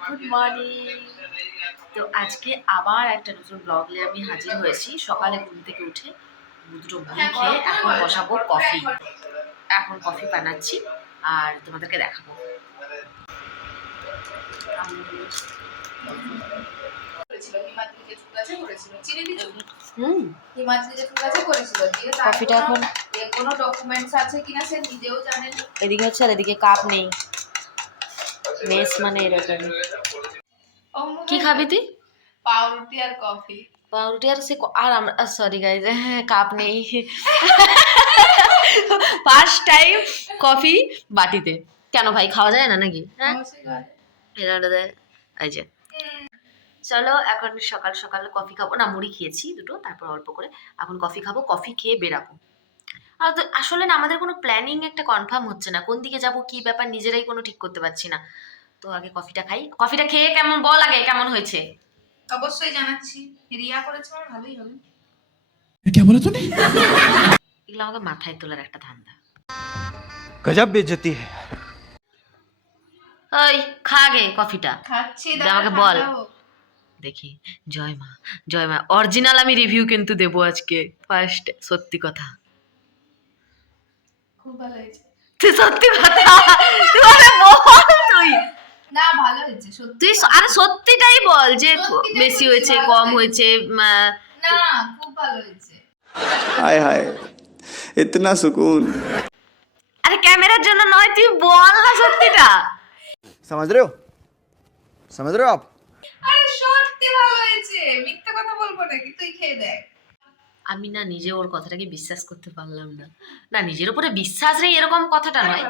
Good morning তো আজকে আবার একটা নতুন ব্লগ নিয়ে আমি হাজির হয়েছি। সকালে ঘুম থেকে উঠে দুটো মুড়ি খেয়ে এখন বসাবো কফি এখন কফি বানাচ্ছি আর তোমাদেরকে দেখাবো। কফিটা কোনো- এখন কোনো ডকুমেন্টস আছে কিনা সে নিজেও জানে না এদিকে হচ্ছে আর এদিকে কাপ নেই। মেস মানে এরকম কি খাবি তুই? পাউরুটি আর কফি। পাউরুটি আর সে আর আমরা সরি গাইজ হ্যাঁ কাপ নেই। ফার্স্ট টাইম কফি বাটিতে। কেন ভাই খাওয়া যায় না নাকি? হ্যাঁ। এই যে। চলো এখন সকাল সকাল কফি খাব। না মুড়ি খেয়েছি দুটো তারপর অল্প করে। এখন কফি খাব কফি খেয়ে বেরাবো। আসলে না আমাদের কোনো প্ল্যানিং একটা কনফার্ম হচ্ছে না। কোন দিকে যাব কি ব্যাপার নিজেরাই কোনো ঠিক করতে পারছি না। তো আগে কফিটা খাই। কফিটা খেয়ে কেমন বল আগে কেমন হয়েছে? অবশ্যই জানাচ্ছি। রিয়া করেছে আমার ভালোই হবে। তোলার একটা ধান্দা। ওই খা কফিটা আমাকে বল। দেখি জয় মা জয় মা। অরিজিনাল আমি রিভিউ কিন্তু দেবো আজকে। ফার্স্ট সত্যি কথা। তুই সত্যি তুই না ভালো হয়েছে সত্যি আরে সত্যিটাই বল যে বেশি হয়েছে কম হয়েছে। না খুব ভালো হায় হায় ইতনা সুকুন। আরে ক্যামেরার জন্য নয় তুই বল না সত্যিটা। সমাজ রে সমাজ রে আপ আরে সত্যি ভালো হয়েছে মিথ্যা কথা বলব নাকি? তুই খেয়ে দেখ। আমি না নিজে ওর কথাটাকে বিশ্বাস করতে পারলাম না। না নিজের উপরে বিশ্বাস নেই এরকম কথাটা নয়।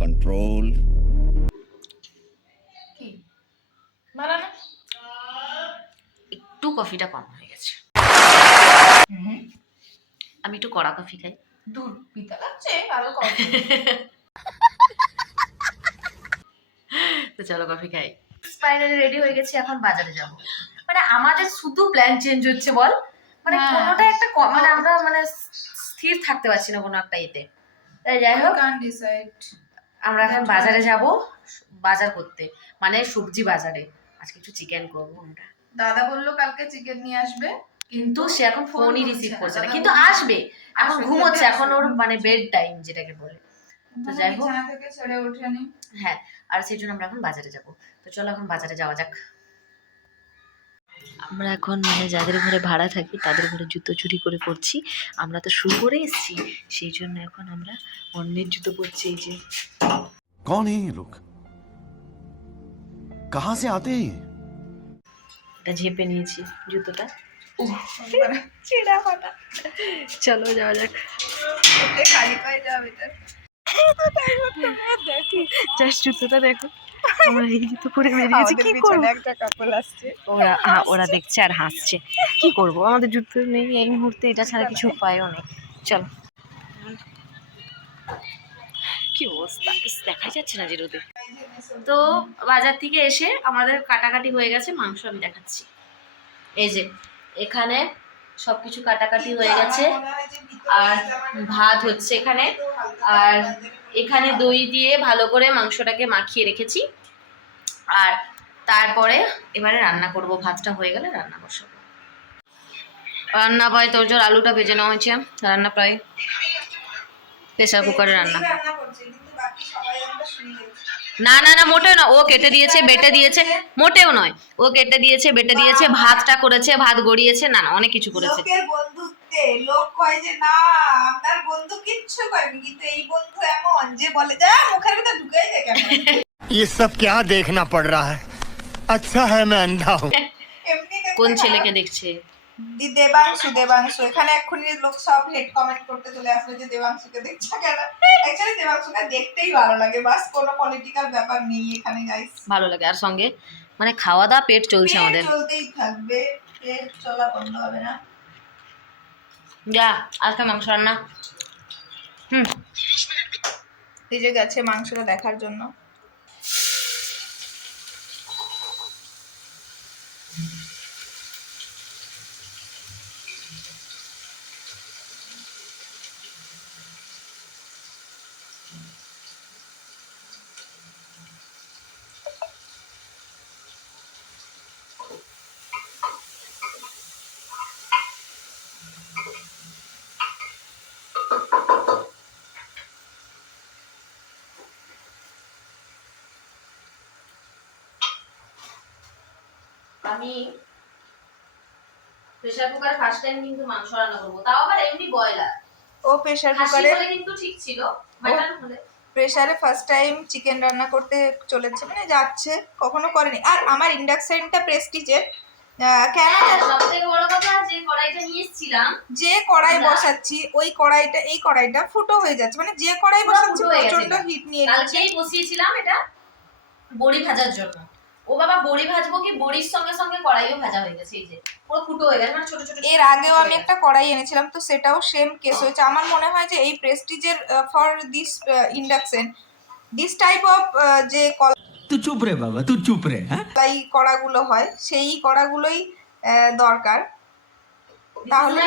কন্ট্রোল একটু কফিটা কম হয়ে গেছে। আমি একটু কড়া কফি খাই। দূর পিতা লাগছে আরও কফি তো চলো কফি খাই। ফাইনালি রেডি হয়ে গেছি এখন বাজারে যাব। মানে আমাদের শুধু প্ল্যান চেঞ্জ হচ্ছে বল? মানে হ্যাঁ। কোনোটা একটা মানে আমরা মানে স্থির থাকতে পারছি না কোনো একটা ইতে তাই যাই হোক আমরা এখন বাজারে যাব বাজার করতে। মানে সবজি বাজারে। আজকে একটু চিকেন করব আমরা। দাদা বলল কালকে চিকেন নিয়ে আসবে। কিন্তু সে এখন ফোনই রিসিভ করছে না। কিন্তু আসবে। এখন ঘুমোচ্ছে এখন ওর মানে বেড টাইম যেটাকে বলে। তো মানে যাই হোক। থেকে ছেড়ে ওঠেনি। হ্যাঁ আর সেই জন্য আমরা এখন বাজারে যাব। তো চলো এখন বাজারে যাওয়া যাক। আমরা এখন মানে যাদের ঘরে ভাড়া থাকি তাদের ঘরে জুতো চুরি করে পড়ছি আমরা তো শুরু করে এসেছি সেই জন্য এখন আমরা অন্যের জুতো পরছি এই যে। কন লোক কাহা সে আতে এটা ঝেপে নিয়েছি জুতোটা। চলো যাওয়া যাক। খালি পায়ে যাবে এটা জুতোটা দেখো। আমরা এই জুতো পরে বেরিয়েছি কি করব? একটা কাপল আসছে। ওরা হ্যাঁ, ওরা দেখছে আর হাসছে। কি করব? আমাদের জুতো নেই এই মুহূর্তে এটা ছাড়া কিছু উপায়ও নেই। চলো। কি অবস্থা? ইস, দেখা যাচ্ছে না যে রোদে? তো বাজার থেকে এসে আমাদের কাটাকাটি হয়ে গেছে মাংস আমি দেখাচ্ছি। এই যে এখানে সব কিছু কাটাকাটি হয়ে গেছে। আর ভাত হচ্ছে এখানে। আর এখানে দই দিয়ে ভালো করে মাংসটাকে মাখিয়ে রেখেছি। আর তারপরে এবারে রান্না করব। ভাতটা হয়ে গেলে রান্না বসাবো। রান্না প্রায় তোর জোর আলুটা ভেজে নেওয়া হয়েছে। রান্না প্রায় প্রেশার কুকারে রান্না। না না না মোটেও না ও কেটে দিয়েছে বেটে দিয়েছে মোটেও নয় ও কেটে দিয়েছে বেটে দিয়েছে ভাতটা করেছে ভাত গড়িয়েছে না না অনেক কিছু করেছে লোকের বন্ধুত্বে লোক কয় যে না আপনার বন্ধু কিচ্ছু করেনি কিন্তু এই বন্ধু এমন যে বলে যা মুখের ভিতর ঢুকেই দে কেন ये सब क्या देखना पड़ रहा है अच्छा है मैं अंधा हूँ এমনি দেখতে কোন খারাপ। ছেলেকে দেখছে দি- দেবাংশু দেবাংশু। এখানে এক্ষুনি লোক সব হেড কমেন্ট করতে চলে আসবে যে দেবাংশুকে দেখছ কেন? অ্যাকচুয়ালি দেবাংশুকে দেখতেই ভালো লাগে। বাস কোনো পলিটিক্যাল ব্যাপার নেই এখানে গাইস ভালো লাগে। আর সঙ্গে মানে খাওয়া দাওয়া পেট চলছে আমাদের। চলতেই থাকবে। পেট চলা বন্ধ হবে না। যা আজকে মাংস রান্না। হুম। এই যে গেছে মাংসটা দেখার জন্য। আমি প্রেসার কুকার ফার্স্ট টাইম কিন্তু মাংস রান্না করব। তাও আবার এমনি বয়লার ও প্রেশার খাসি কুকারে কিন্তু ঠিক ছিল মাটন হলে প্রেসারে ফার্স্ট টাইম চিকেন রান্না করতে চলেছে মানে যাচ্ছে কখনো করেনি। আর আমার ইন্ডাকশনটা প্রেস্টিজের কেন? বড় কথা যে কড়াইটা নিয়ে এসেছিলাম যে কড়াই বসাচ্ছি ওই কড়াইটা এই কড়াইটা ফুটো হয়ে যাচ্ছে। মানে যে কড়াই বসাচ্ছি হয়ে প্রচণ্ড হিট নিয়ে কালকেই বসিয়েছিলাম এটা বড়ি ভাজার জন্য। ও বাবা বড়ি ভাজবো কি? বড়ির সঙ্গে সঙ্গে কড়াইও ভাজা হয়ে গেছে এই যে। পুরো ফুটো হয়ে গেছে মানে ছোট ছোট এর আগেও আমি একটা কড়াই এনেছিলাম তো সেটাও সেম কেস হয়েছে। আমার মনে হয় যে এই প্রেস্টিজের for this induction this type of যে কল তুই চুপ রে বাবা তুই চুপ রে কড়াই কড়াগুলো হয় সেই কড়াগুলোই দরকার। তাহলে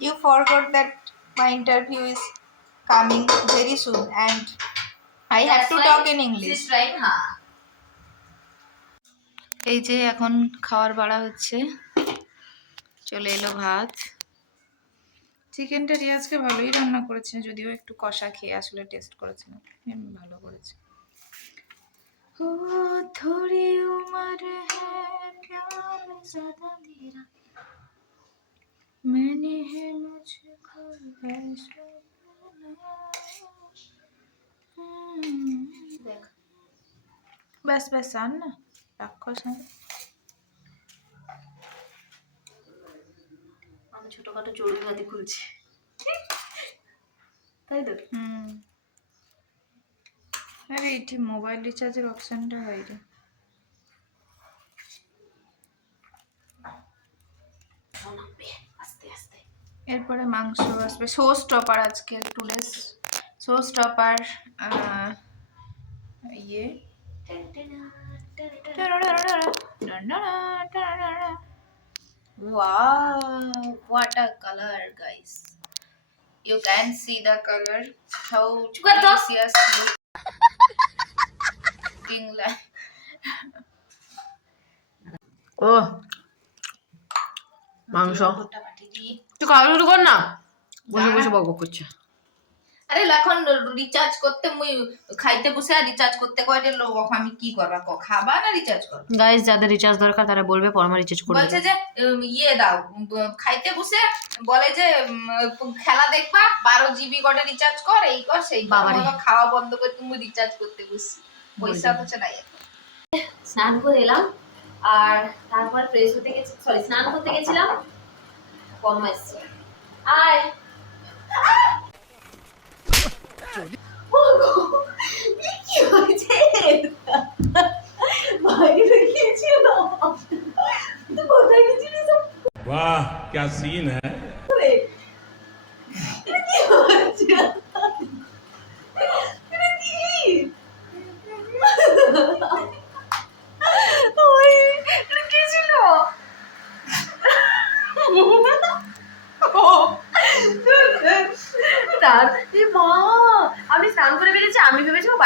you forgot that my interview is coming very soon and I have to talk in English হ্যাঁ এই যে এখন খাওয়ার বাড়া হচ্ছে চলে এলো ভাত চিকেনটা রিয়াজকে ভালোই রান্না করেছে যদিও একটু কষা খেয়ে আসলে টেস্ট করেছিলাম এমনি ভালো করেছে ও থোড়ি উমর হ্যায় প্যার ज़्यादा मेरा मैंने है मुझको ऐसा দেখ। ব্যাস ব্যাস আন না রাক্ষস আমি ছোটখাটো চর্বি ভাতি খুলছি। তাই তো? হুম। আরে এটি মোবাইল রিচার্জের অপশনটা রে নামবে আস্তে আস্তে। এরপরে মাংস আসবে। শো স্টপার আজকে টুডেস শো স্টপার ইয়ে Wow, what a color, guys. You can see the color, how delicious look. Looking like ও মাংস। তুই শুরু কর না বসে বসে বক বক করছে আরে এখন রিচার্জ করতে মুই খাইতে বসে আর রিচার্জ করতে কয়টা লোক আমি কি করবা? ক খাবা না রিচার্জ করবা? গাইস যাদের রিচার্জ দরকার তারা বলবে পরমা রিচার্জ করবে বলছে যে ইয়ে দাও খাইতে বসে বলে যে খেলা দেখবা বারো জিবি করে রিচার্জ কর এই কর সেই বাবা আমি খাওয়া বন্ধ করে তুমি রিচার্জ করতে বসছি। পয়সা তো নাই। স্নান করে এলাম আর তারপর ফ্রেশ হতে গেছি সরি স্নান করতে গেছিলাম কম এসছে। আয় কি হয়েছে বাইরে গিয়েছিল তুই কোথায় গেছিলিস वाह क्या सीन है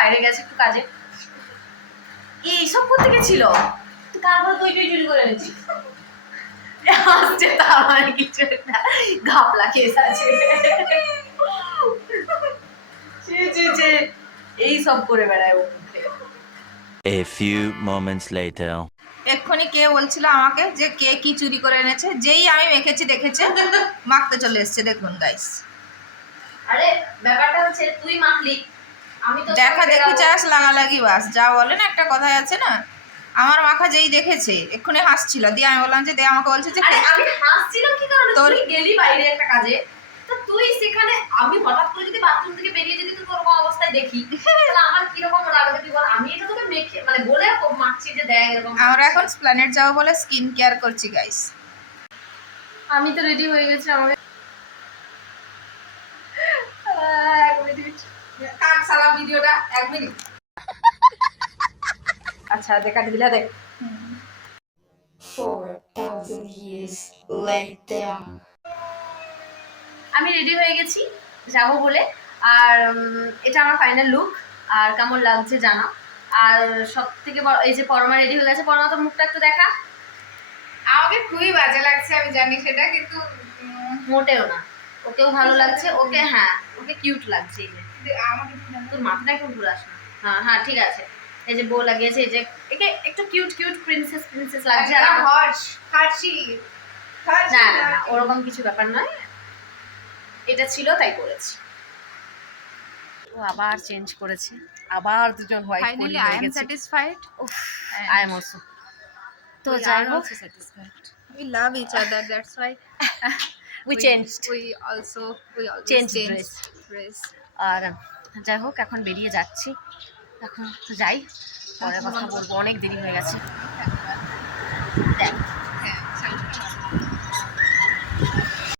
বাইরে গেছে একটু কাজে। এইসব করতে গেছিল? তুই কারবার তুই তুই চুরি করে এনেছিস আসছে মানে কিছু একটা ঘাপলা কেস আছে। ছি, ছি, ছি। এই সব করে বেড়ায় ও A few moments later. এক্ষুনি কে বলছিল আমাকে যে কে কি চুরি করে এনেছে? যেই আমি মেখেছি দেখেছে মাখতে চলে এসছে। দেখুন গাইস আরে ব্যাপারটা হচ্ছে তুই মাখলি। দেখা দেখি চাষ লাগালাগি বাস যা বলে না একটা কথাই আছে না? আমার মাখা যেই দেখেছে এক্ষুনি হাসছিল। দিয়ে আমি বললাম যে দে আমাকে বলছে যে আরে আমি হাসছিলাম কি কারণে? তোর- গেলি বাইরে একটা কাজে। তো তুই সেখানে আমি হঠাৎ করে যদি বাথরুম থেকে বেরিয়ে যদি তুই ওরকম অবস্থায় দেখি তাহলে আমার কীরকম লাগবে? তুই বল আমি এটা তোকে মেখে মানে বলে মাখছি যে দেখ এরকম আমরা এখন স্প্ল্যানেট যাব বলে স্কিন কেয়ার করছি গাইস আমি তো রেডি হয়ে গেছি আমাকে এক মিনিট কাট সালাম ভিডিওটা? এক মিনিট। আচ্ছা দেখ দিলা দেখ আমি রেডি হয়ে গেছি যাব বলে। আর এটা আমার ফাইনাল লুক আর কেমন লাগছে জানা? আর সব থেকে বড় এই যে পরমা রেডি হয়ে গেছে। পরমা তো মুখটা একটু দেখা। আমাকে খুবই বাজে লাগছে আমি জানি সেটা কিন্তু মোটেও না। ওকেও ভালো লাগছে ওকে হ্যাঁ ওকে কিউট লাগছে এই যে। তোর মাথাটা হ্যাঁ হ্যাঁ ঠিক আছে। এই যে বউ লাগিয়েছে এই যে একে একটু কিউট কিউট প্রিন্সেস প্রিন্সেস লাগছে আর হর্ষ হার্ষি, না না ওরকম কিছু ব্যাপার নয়। এটা ছিল তাই করেছি। ও আবার চেঞ্জ করেছে। আবার দুজন white finally I am satisfied I am also তো যাই হোক। Satisfied we love each other that's why we changed we also we also Change change dress. Dress আর যাই হোক, এখন বেরিয়ে যাচ্ছি। এখন যাই, পরে কথা বলব। অনেক দেরি হয়ে গেছে। দেখ।